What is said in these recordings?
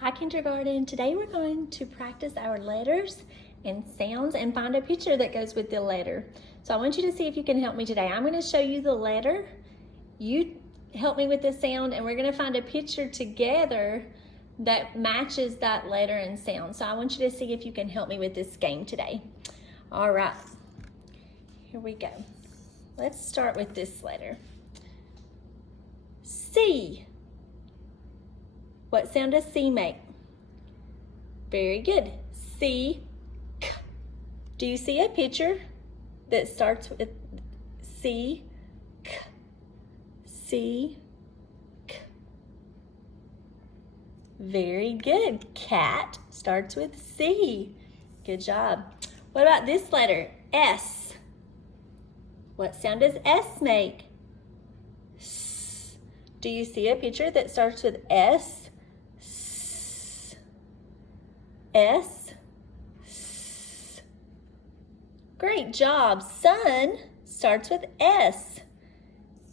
Hi kindergarten, today we're going to practice our letters and sounds and find a picture that goes with the letter. So I want you to see if you can help me today. I'm going to show you the letter, you help me with the sound, and we're going to find a picture together that matches that letter and sound. So I want you to see if you can help me with this game today. All right, here we go. Let's start with this letter. C. What sound does C make? Very good. C, K. Do you see a picture that starts with C, K, C, K? Very good. Cat starts with C. Good job. What about this letter? S. What sound does S make? S. Do you see a picture that starts with S? S. S. Great job. Sun starts with S.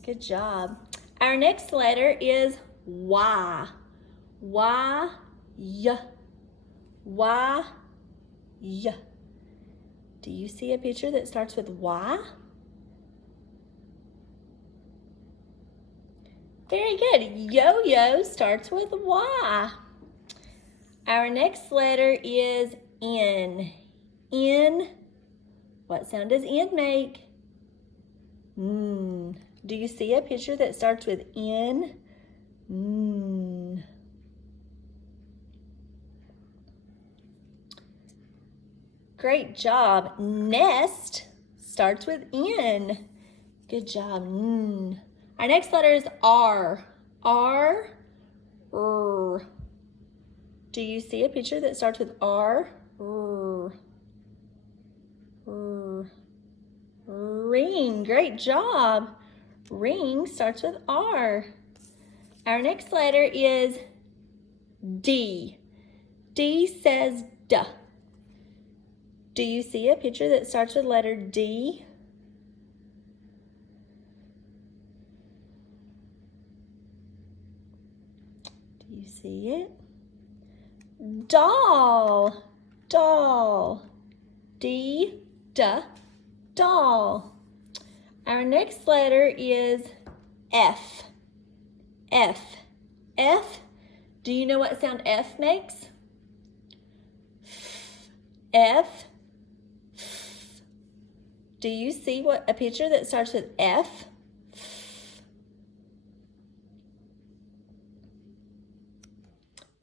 Good job. Our next letter is Y. Y, Y. Y, Y. Do you see a picture that starts with Y? Very good. Yo-yo starts with Y. Our next letter is N. N. What sound does N make? Do you see a picture that starts with N? Great job. Nest starts with N. Good job. Our next letter is R. R. R. Do you see a picture that starts with R? R. R. Ring. Great job. Ring starts with R. Our next letter is D. D says duh. Do you see a picture that starts with letter D? Do you see it? Doll. Doll. D, duh, doll. Our next letter is F. F. F. Do you know what sound F makes? F. Do you see a picture that starts with F?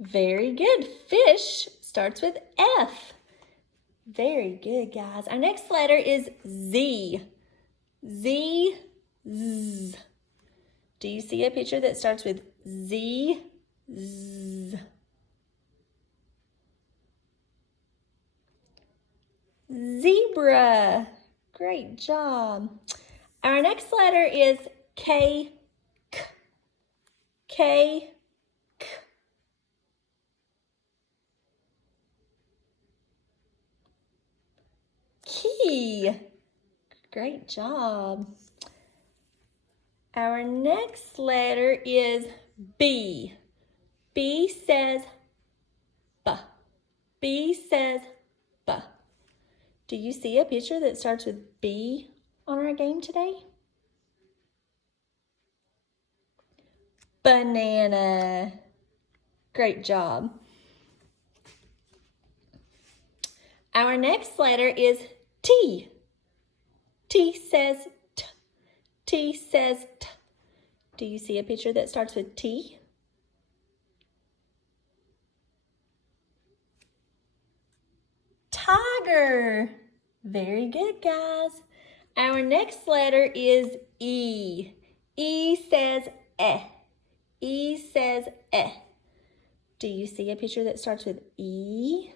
Very good. Fish starts with F. Very good, guys. Our next letter is Z. Z, Z. Do you see a picture that starts with Z? Z. Zebra. Great job. Our next letter is K. K. K. K. Key. Great job. Our next letter is B. B says B. B says B. Do you see a picture that starts with B on our game today? Banana. Great job. Our next letter is T. T says T. T says T. Do you see a picture that starts with T? Tiger. Very good, guys. Our next letter is E. E says eh. E says eh. Do you see a picture that starts with E?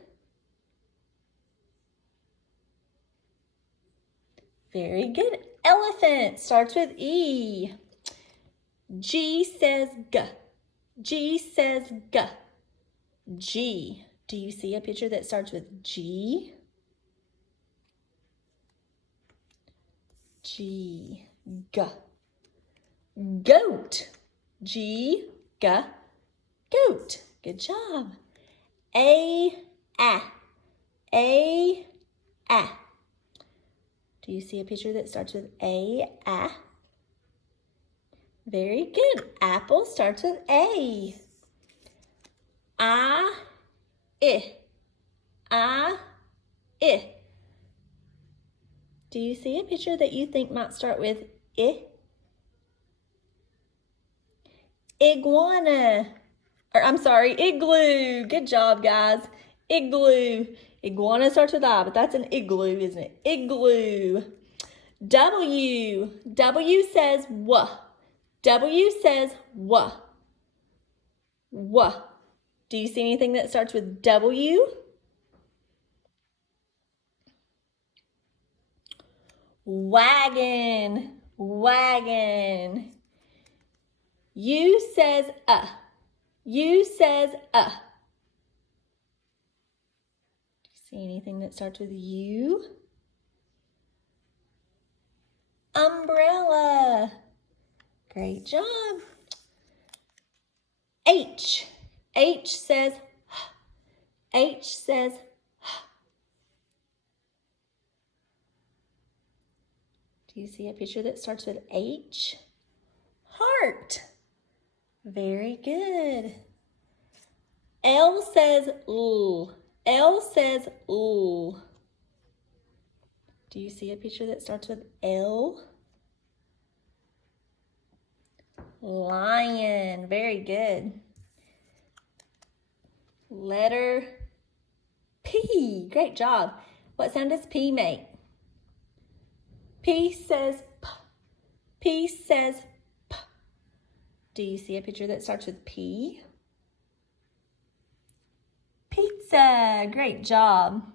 Very good. Elephant starts with E. G says G. G says G. G. Do you see a picture that starts with G? G. G. Goat. G. G. Goat. Good job. A, ah. A, ah. Do you see a picture that starts with A, ah? Very good. Apple starts with A. Ah, I. Ah, I. Do you see a picture that you think might start with I? Iguana. Or I'm sorry, igloo. Good job, guys. Igloo. Iguana starts with I, but that's an igloo, isn't it? Igloo. W. W says W. W says W. W. Do you see anything that starts with W? Wagon. Wagon. U says U says Do you see anything that starts with U? Umbrella. Great job. H. H says H says Do you see a picture that starts with H? Heart. Very good. L says L. L says L. Do you see a picture that starts with L? Lion. Very good. Letter P. Great job. What sound does P make? P says P. P says P. Do you see a picture that starts with P? Pizza. Great job.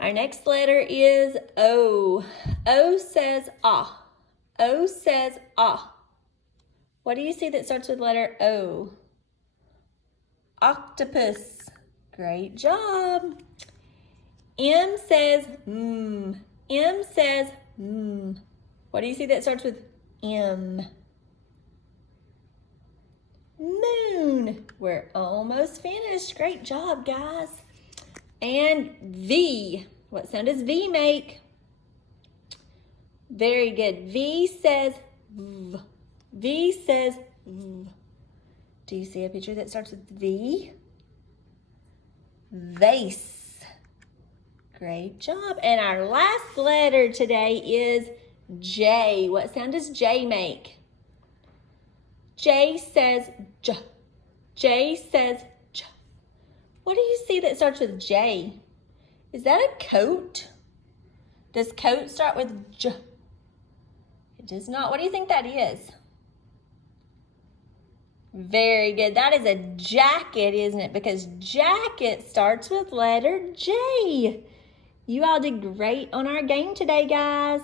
Our next letter is O. O says ah. O says ah. What do you see that starts with letter O? Octopus. Great job. M says M. M says M. What do you see that starts with M? Moon. We're almost finished. Great job, guys. And V. What sound does V make? Very good. V says V. V says V. Do you see a picture that starts with V? Vase. Great job. And our last letter today is J. What sound does J make? J says J. J says J. What do you see that starts with J? Is that a coat? Does coat start with J? It does not. What do you think that is? Very good. That is a jacket, isn't it? Because jacket starts with letter J. You all did great on our game today, guys.